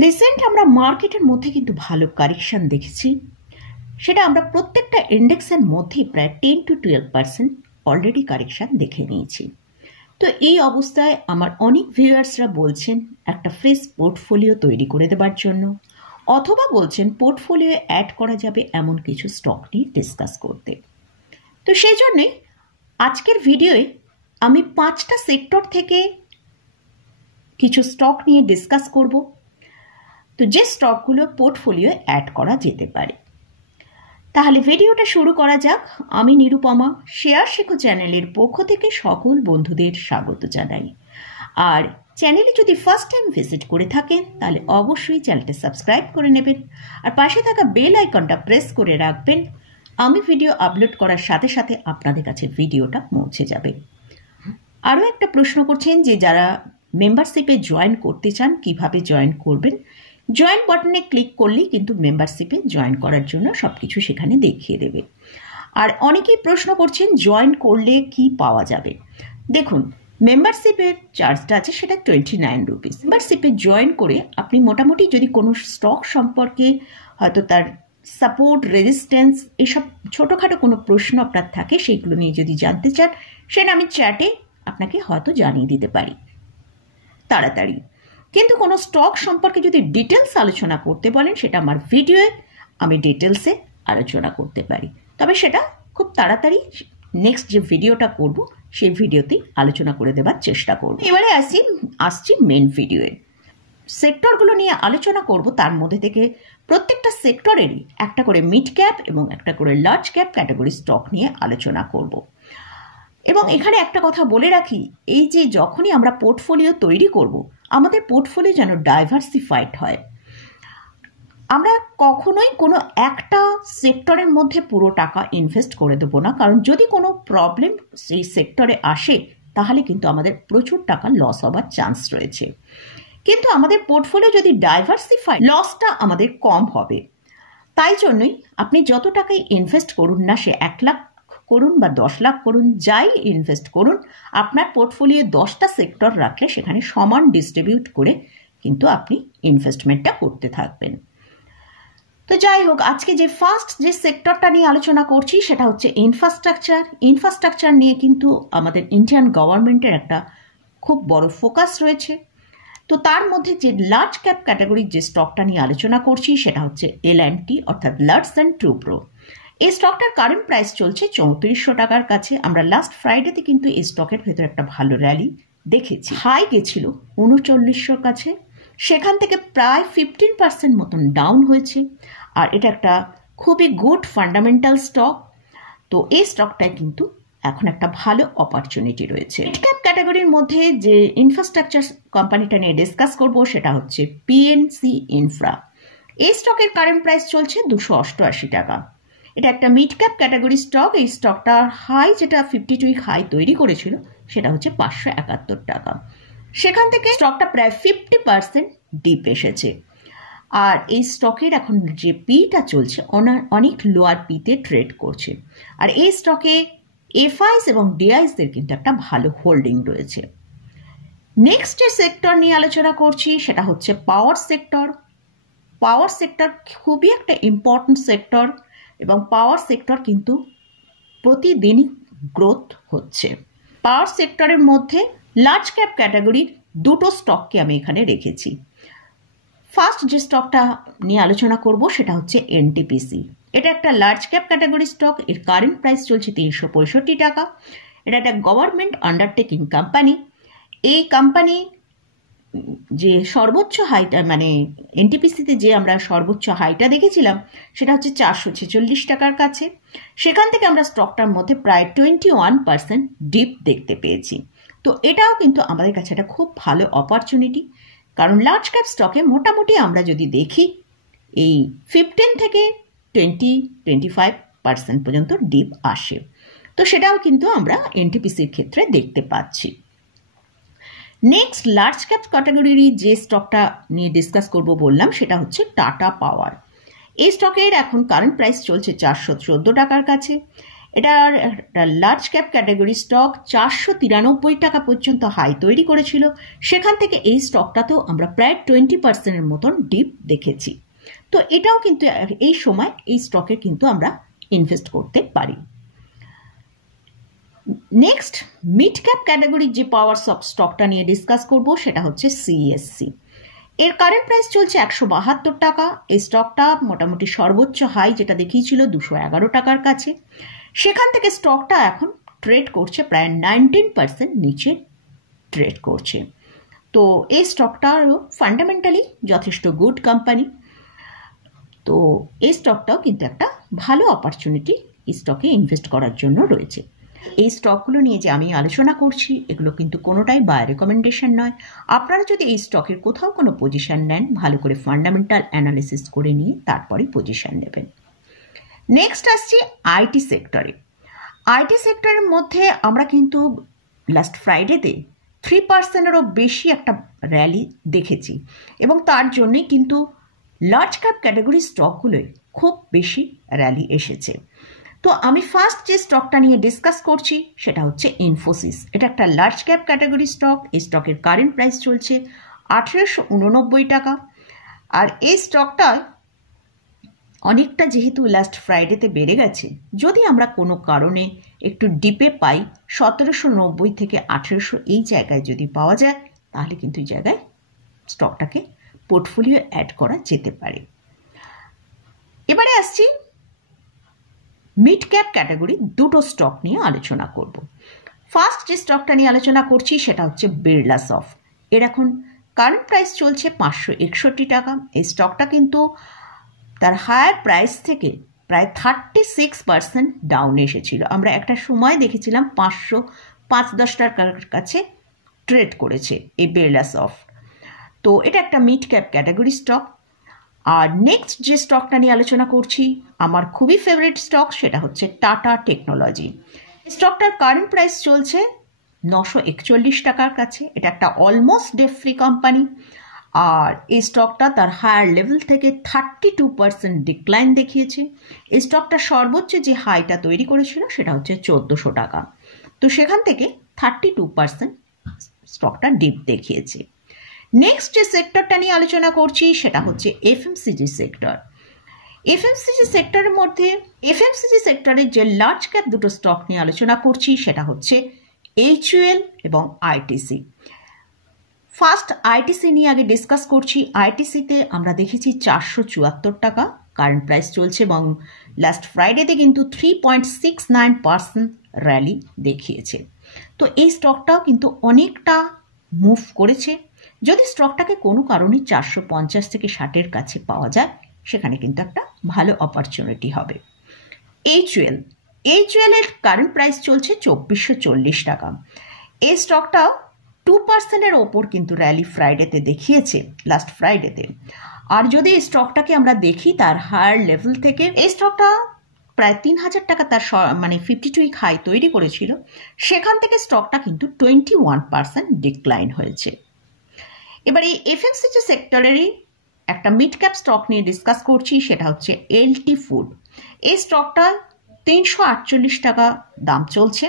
Recent আমরা মার্কেটের মধ্যে কিন্তু ভালো কারেকশন দেখেছি। সেটা আমরা প্রত্যেকটা ইন্ডেক্সের মধ্যেই প্রায় 10 to 12% অলরেডি কারেকশন দেখে নিয়েছি। তো এই অবস্থায় আমার অনেক ভিউয়ার্সরা বলছেন একটা ফ্রেশ পোর্টফোলিও তৈরি করে দেবার জন্য, অথবা বলছেন পোর্টফোলিও অ্যাড করা যাবে এমন কিছু স্টক নিয়ে ডিসকাস করতে। তো সেই জন্যে আজকের ভিডিওয়ে আমি 5টা সেক্টর থেকে কিছু স্টক নিয়ে ডিসকাস করব, তো যে স্টকগুলো পোর্টফোলিও অ্যাড করা যেতে পারে। তাহলে ভিডিওটা শুরু করা যাক। আমি নিরুপমা, শেয়ার শেখো চ্যানেলের পক্ষ থেকে সকল বন্ধুদের স্বাগত জানাই। আর চ্যানেলে যদি ফার্স্ট টাইম ভিজিট করে থাকেন তাহলে অবশ্যই চ্যানেলটা সাবস্ক্রাইব করে নেবেন, আর পাশে থাকা বেল আইকনটা প্রেস করে রাখবেন। আমি ভিডিও আপলোড করার সাথে সাথে আপনাদের কাছে ভিডিওটা পৌঁছে যাবে। আরও একটা প্রশ্ন করছেন যে যারা মেম্বারশিপে জয়েন করতে চান কিভাবে জয়েন করবেন। জয়েন বাটনে ক্লিক করলেই কিন্তু মেম্বারশিপে জয়েন করার জন্য সব কিছু সেখানে দেখিয়ে দেবে। আর অনেকেই প্রশ্ন করছেন জয়েন করলে কি পাওয়া যাবে। দেখুন, মেম্বারশিপের চার্জটা আছে সেটা 29 রুপিস। মেম্বারশিপে জয়েন করে আপনি মোটামুটি যদি কোনো স্টক সম্পর্কে হয়তো তার সাপোর্ট, রেজিস্ট্যান্স, এইসব ছোটোখাটো কোনো প্রশ্ন আপনার থাকে, সেইগুলো নিয়ে যদি জানতে চান সেটা আমি চ্যাটে আপনাকে হয়তো জানিয়ে দিতে পারি তাড়াতাড়ি। কিন্তু কোনো স্টক সম্পর্কে যদি ডিটেলস আলোচনা করতে বলেন সেটা আমার ভিডিওয়ে আমি ডিটেলসে আলোচনা করতে পারি, তবে সেটা খুব তাড়াতাড়ি নেক্সট যে ভিডিওটা করব সেই ভিডিওতেই আলোচনা করে দেওয়ার চেষ্টা করব। এবারে আসছি মেন ভিডিওয়ে। সেক্টরগুলো নিয়ে আলোচনা করব, তার মধ্যে থেকে প্রত্যেকটা সেক্টরেরই একটা করে মিড ক্যাপ এবং একটা করে লার্জ ক্যাপ ক্যাটাগরি স্টক নিয়ে আলোচনা করব। এবং এখানে একটা কথা বলে রাখি, এই যে যখনই আমরা পোর্টফোলিও তৈরি করব, আমাদের পোর্টফোলিও যেন ডাইভার্সিফাইড হয়। আমরা কখনোই কোনো একটা সেক্টরের মধ্যে পুরো টাকা ইনভেস্ট করে দেবো না, কারণ যদি কোনো প্রবলেম সেই সেক্টরে আসে তাহলে কিন্তু আমাদের প্রচুর টাকা লস হবার চান্স রয়েছে। কিন্তু আমাদের পোর্টফোলিও যদি ডাইভার্সিফাই, লসটা আমাদের কম হবে। তাই জন্যই আপনি যত টাকাই ইনভেস্ট করুন না, সে 1 লাখ করুন বা 10 লাখ করুন, যাই ইনভেস্ট করুন, আপনার পোর্টফোলিও 10টা সেক্টর রাখলে সেখানে সমান ডিস্ট্রিবিউট করে কিন্তু আপনি ইনভেস্টমেন্টটা করতে থাকবেন। তো যাই হোক, আজকে যে ফার্স্ট যে সেক্টরটা নিয়ে আলোচনা করছি সেটা হচ্ছে ইনফ্রাস্ট্রাকচার। ইনফ্রাস্ট্রাকচার নিয়ে কিন্তু আমাদের ইন্ডিয়ান গভর্নমেন্টের একটা খুব বড় ফোকাস রয়েছে। তো তার মধ্যে যে লার্জ ক্যাপ ক্যাটাগরির যে স্টকটা নিয়ে আলোচনা করছি সেটা হচ্ছে L&T, অর্থাৎ লার্সেন টুব্রো। এই স্টকটার কারেন্ট প্রাইস চলছে 3400 টাকার কাছে। আমরা লাস্ট ফ্রাইডেতে কিন্তু এই স্টকের ভেতরে একটা ভালো র্যালি দেখেছি। হাই গেছিল 3900 কাছে, সেখান থেকে প্রায় 15% মতন ডাউন হয়েছে। আর এটা একটা খুবই গুড ফান্ডামেন্টাল স্টক। তো এই স্টকটায় কিন্তু এখন একটা ভালো অপরচুনিটি রয়েছে। মিড ক্যাপ ক্যাটাগরির মধ্যে যে ইনফ্রাস্ট্রাকচার কোম্পানিটা নিয়ে ডিসকাস করব সেটা হচ্ছে PNC ইনফ্রা। এই স্টকের কারেন্ট প্রাইস চলছে 288 টাকা। এটা একটা মিড ক্যাপ ক্যাটাগরি স্টক। এই স্টকটার হাই যেটা 52 উইক হাই তৈরি করেছিল সেটা হচ্ছে 571 টাকা। সেখান থেকে স্টকটা প্রায় 50% ডিপ এসেছে। আর এই স্টকের এখন যে পিটা চলছে অনেক লোয়ার পিতে ট্রেড করছে। আর এই স্টকে এফআইস এবং ডিআইসদের কিন্তু একটা ভালো হোল্ডিং রয়েছে। নেক্সট যে সেক্টর নিয়ে আলোচনা করছি সেটা হচ্ছে পাওয়ার সেক্টর। পাওয়ার সেক্টর খুবই একটা ইম্পর্টেন্ট সেক্টর এবং পাওয়ার সেক্টর কিন্তু প্রতিদিনই গ্রোথ হচ্ছে। পাওয়ার সেক্টরের মধ্যে লার্জ ক্যাপ ক্যাটাগরির দুটো স্টককে আমি এখানে রেখেছি। ফার্স্ট যে স্টকটা নিয়ে আলোচনা করব সেটা হচ্ছে NTPC। এটা একটা লার্জ ক্যাপ ক্যাটাগরি স্টক। এর কারেন্ট প্রাইস চলছে 365 টাকা। এটা একটা গভর্নমেন্ট আন্ডারটেকিং কোম্পানি। এই কোম্পানি যে সর্বোচ্চ হাইটা, মানে NTPCতে যে আমরা সর্বোচ্চ হাইটা দেখেছিলাম সেটা হচ্ছে 446 টাকার কাছে। সেখান থেকে আমরা স্টকটার মধ্যে প্রায় 21% ডিপ দেখতে পেয়েছি। তো এটাও কিন্তু আমাদের কাছে একটা খুব ভালো অপরচুনিটি, কারণ লার্জ ক্যাপ স্টকে মোটামুটি আমরা যদি দেখি এই 15 থেকে 20-25% পর্যন্ত ডিপ আসে। তো সেটাও কিন্তু আমরা NTPCর ক্ষেত্রে দেখতে পাচ্ছি। নেক্সট লার্জ ক্যাপ ক্যাটাগরির যে স্টকটা নিয়ে ডিসকাস করব বললাম সেটা হচ্ছে টাটা পাওয়ার। এই স্টকের এখন কারেন্ট প্রাইস চলছে 414 টাকার কাছে। এটার লার্জ ক্যাপ ক্যাটাগরি স্টক 493 টাকা পর্যন্ত হাই তৈরি করেছিল। সেখান থেকে এই স্টকটাতেও আমরা প্রায় 20% মতন ডিপ দেখেছি। তো এটাও কিন্তু এই সময় এই স্টকে কিন্তু আমরা ইনভেস্ট করতে পারি। নেক্সট মিড ক্যাপ ক্যাটাগরির যে পাওয়ার স্টকটা নিয়ে ডিসকাস করব সেটা হচ্ছে সিএসসি। এর কারেন্ট প্রাইস চলছে 172 টাকা। এই স্টকটা মোটামুটি সর্বোচ্চ হাই যেটা দেখিয়েছিল 211 টাকার কাছে। সেখান থেকে স্টকটা এখন ট্রেড করছে প্রায় 19% নিচে ট্রেড করছে। তো এই স্টকটারও ফান্ডামেন্টালি যথেষ্ট গুড কোম্পানি। তো এই স্টকটাও কিন্তু একটা ভালো অপরচুনিটি এই স্টকে ইনভেস্ট করার জন্য রয়েছে। এই স্টকগুলো নিয়ে যে আমি আলোচনা করছি এগুলো কিন্তু কোনোটাই বাই রেকমেন্ডেশন নয়। আপনারা যদি এই স্টকের কোথাও কোনো পজিশন নেন, ভালো করে ফান্ডামেন্টাল অ্যানালিসিস করে নিয়ে তারপরে পজিশন নেবেন। নেক্সট আসছি আইটি সেক্টরে। আইটি সেক্টরের মধ্যে আমরা কিন্তু লাস্ট ফ্রাইডেতে 3%-এরও বেশি একটা র্যালি দেখেছি এবং তার জন্যই কিন্তু লার্জ ক্যাপ ক্যাটাগরি স্টকগুলোয় খুব বেশি র্যালি এসেছে। তো আমি ফার্স্ট যে স্টকটা নিয়ে ডিসকাস করছি সেটা হচ্ছে ইনফোসিস। এটা একটা লার্জ ক্যাপ ক্যাটাগরি স্টক। এই স্টকের কারেন্ট প্রাইস চলছে 1889 টাকা। আর এই স্টকটায় অনেকটা যেহেতু লাস্ট ফ্রাইডেতে বেড়ে গেছে, যদি আমরা কোনো কারণে একটু ডিপে পাই 1790 থেকে 1800 এই জায়গায় যদি পাওয়া যায় তাহলে কিন্তু এই জায়গায় স্টকটাকে পোর্টফোলিও অ্যাড করা যেতে পারে। এবারে আসছি মিড ক্যাপ ক্যাটাগরি দুটো স্টক নিয়ে আলোচনা করব। ফার্স্ট যে স্টকটা নিয়ে আলোচনা করছি সেটা হচ্ছে বিড়লাসফট। এর এখন কারেন্ট প্রাইস চলছে 561 টাকা। এই স্টকটা কিন্তু তার হায়ার প্রাইস থেকে প্রায় 36% ডাউন এসেছিল। আমরা একটা সময় দেখেছিলাম 505-10 টাকার কাছে ট্রেড করেছে এই বিড়লাসফট। তো এটা একটা মিড ক্যাপ ক্যাটাগরি স্টক। আর নেক্সট যে স্টকটা নিয়ে আলোচনা করছি আমার খুবই ফেভারিট স্টক, সেটা হচ্ছে টাটা টেকনোলজি। স্টকটার কারেন্ট প্রাইস চলছে 941 টাকার কাছে। এটা একটা অলমোস্ট ডেট ফ্রি কোম্পানি। আর এই স্টকটা তার হায়ার লেভেল থেকে 32% ডিক্লাইন দেখিয়েছে। এই স্টকটা সর্বোচ্চ যে হাইটা তৈরি করেছিল সেটা হচ্ছে 1400 টাকা। তো সেখান থেকে 32% স্টকটা ডিপ দেখিয়েছে। নেক্সট যে সেক্টরটা নিয়ে আলোচনা করছি সেটা হচ্ছে এফএমসিজি সেক্টর। এফএমসিজি সেক্টরের মধ্যে এফএমসিজি সেক্টরের যে লার্জ ক্যাপ দুটো স্টক নিয়ে আলোচনা করছি সেটা হচ্ছে এইচইউএল এবং আইটিসি। ফার্স্ট আইটিসি নিয়ে আগে ডিসকাস করছি। আইটিসিতে আমরা দেখেছি 474 টাকা কারেন্ট প্রাইস চলছে এবং লাস্ট ফ্রাইডেতে কিন্তু 3.69% র্যালি দেখিয়েছে। তো এই স্টকটাও কিন্তু অনেকটা মুভ করেছে। যদি স্টকটাকে কোনো কারণে 450 থেকে 60-এর কাছে পাওয়া যায় সেখানে কিন্তু একটা ভালো অপরচুনিটি হবে। এইচইউএল এর কারেন্ট প্রাইস চলছে 2440 টাকা। এই স্টকটাও 2%-এর ওপর কিন্তু র্যালি ফ্রাইডেতে দেখিয়েছে লাস্ট ফ্রাইডেতে। আর যদি এই স্টকটাকে আমরা দেখি তার হায়ার লেভেল থেকে এই স্টকটা প্রায় 3000 টাকা তার 52 উইক হাই তৈরি করেছিল। সেখান থেকে স্টকটা কিন্তু 21% ডিক্লাইন হয়েছে। এবার এই এফএমসিজি সেক্টরেরই একটা মিড ক্যাপ স্টক নিয়ে ডিসকাস করছি, সেটা হচ্ছে এলটি ফুড। এই স্টকটা 348 টাকা দাম চলছে।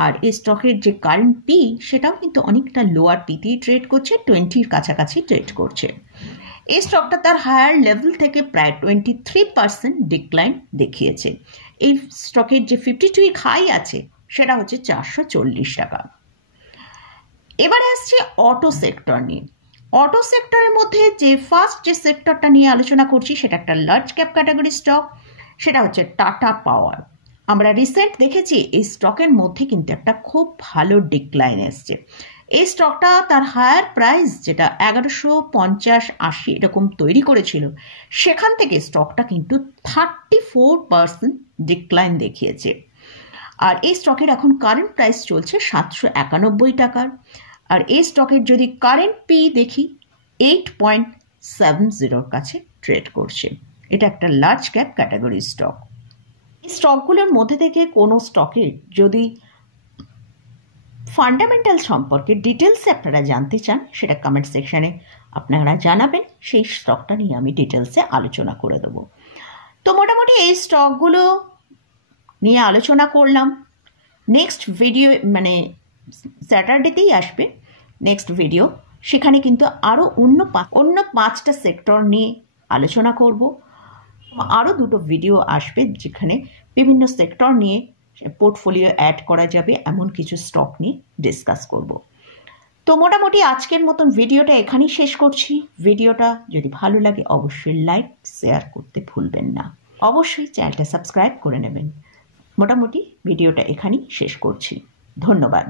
আর এই স্টকের যে কারেন্ট পি সেটাও কিন্তু অনেকটা লোয়ার পিতেই ট্রেড করছে, 20-র কাছাকাছি ট্রেড করছে। এই স্টকটা তার হায়ার লেভেল থেকে প্রায় 23% ডিক্লাইন দেখিয়েছে। এই স্টকের যে 52 উইক হাই আছে সেটা হচ্ছে 440 টাকা। এবারে আসছে অটো সেক্টর নিয়ে। অটো সেক্টরের মধ্যে যে ফার্স্ট যে সেক্টরটা নিয়ে আলোচনা করছি সেটা একটা লার্জ ক্যাপ ক্যাটাগরি স্টক, সেটা হচ্ছে টাটা পাওয়ার। আমরা রিসেন্ট দেখেছি এই স্টকের মধ্যে কিন্তু একটা খুব ভালো ডিক্লাইন এসছে। এই স্টকটা তার হায়ার প্রাইস যেটা 1150-80 এরকম তৈরি করেছিল, সেখান থেকে স্টকটা কিন্তু 34% ডিক্লাইন দেখিয়েছে। আর এই স্টকের এখন কারেন্ট প্রাইস চলছে 791 টাকার। আর এই স্টকের যদি কারেন্ট পি দেখি 8.70-র কাছে ট্রেড করছে। এটা একটা লার্জ ক্যাপ ক্যাটাগরি স্টক। এই স্টকগুলোর মধ্যে থেকে কোনো স্টকের যদি ফান্ডামেন্টাল সম্পর্কে ডিটেলসে আপনারা জানতে চান সেটা কমেন্ট সেকশানে আপনারা জানাবেন, সেই স্টকটা নিয়ে আমি ডিটেলসে আলোচনা করে দেবো। তো মোটামুটি এই স্টকগুলো নিয়ে আলোচনা করলাম। নেক্সট ভিডিও মানে স্যাটারডেতেই আসবে নেক্সট ভিডিও, সেখানে কিন্তু আরও অন্য 5টা সেক্টর নিয়ে আলোচনা করব। আরও 2টো ভিডিও আসবে যেখানে বিভিন্ন সেক্টর নিয়ে পোর্টফোলিও অ্যাড করা যাবে এমন কিছু স্টক নিয়ে ডিসকাস করব। তো মোটামুটি আজকের মতন ভিডিওটা এখানেই শেষ করছি। ভিডিওটা যদি ভালো লাগে অবশ্যই লাইক শেয়ার করতে ভুলবেন না, অবশ্যই চ্যানেলটা সাবস্ক্রাইব করে নেবেন। মোটামুটি ভিডিওটা এখানেই শেষ করছি। ধন্যবাদ।